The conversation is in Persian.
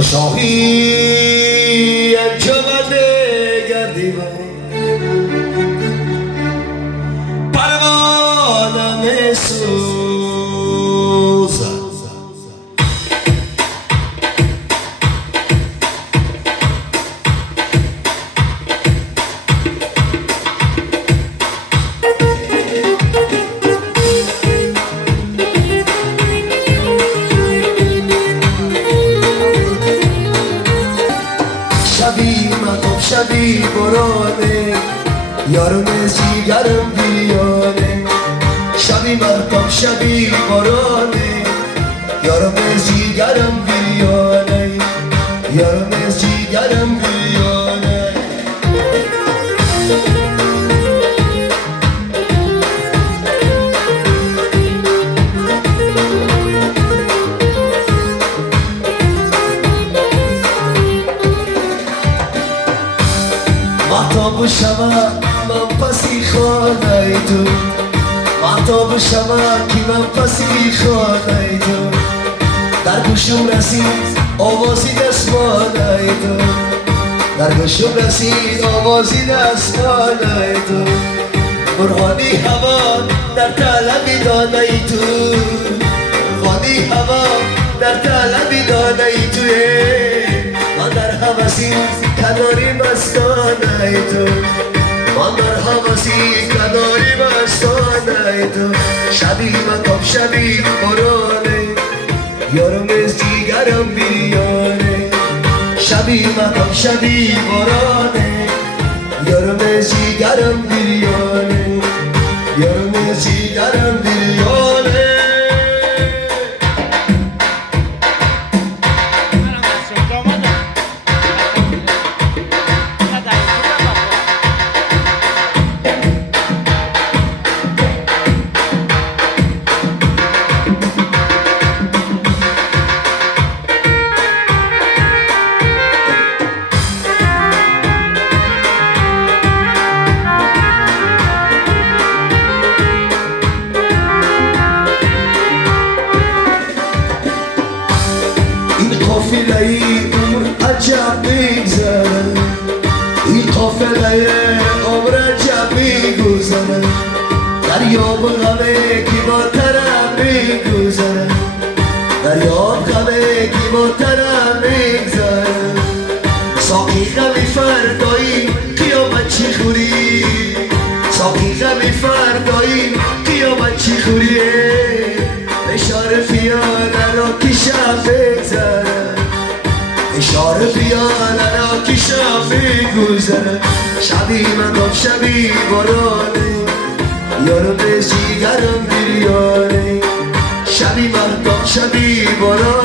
تو شاهی انجامده گردی با پروانم سوز شبی برانه یارم جیگرم بیانه شبی مرتب شبی برانه یارم جیگرم بیانه یارم جیگرم بیانه مهتاب شما من پسی خانه تو مهتاب شما کی من پسی خانه تو در گوشم رسید آوازی دستمانه تو در گوشم رسید آوازی دستمانه تو برهانی هوا در طلبی دانه تو برهانی هوا در طلبی دانه تو من در حوثی کناری مستانه تو من در حوثی کناری مستانه تو شبی من کب شبی برانه یارم از دیگرم بیانه شبی من کب شبی برانه یارم از دیگرم بیانه یارم از دیگرم بیانه قافله عمر عجب میگذره این قافله عمر عجب میگذره دریاب غمه کی با طرف میگذره دریاب غمه کی با طرف میگذره ساقی غمی فردایی قیامت چی خوری ساقی غمی فردایی قیامت چی خوری اشاره فیانه را کی شب بگذره اشاره بیانه را کی شب میگذره شبی من گفت شبی برانه یارم به جیگرم بیانه شبی من گفت شبی برانه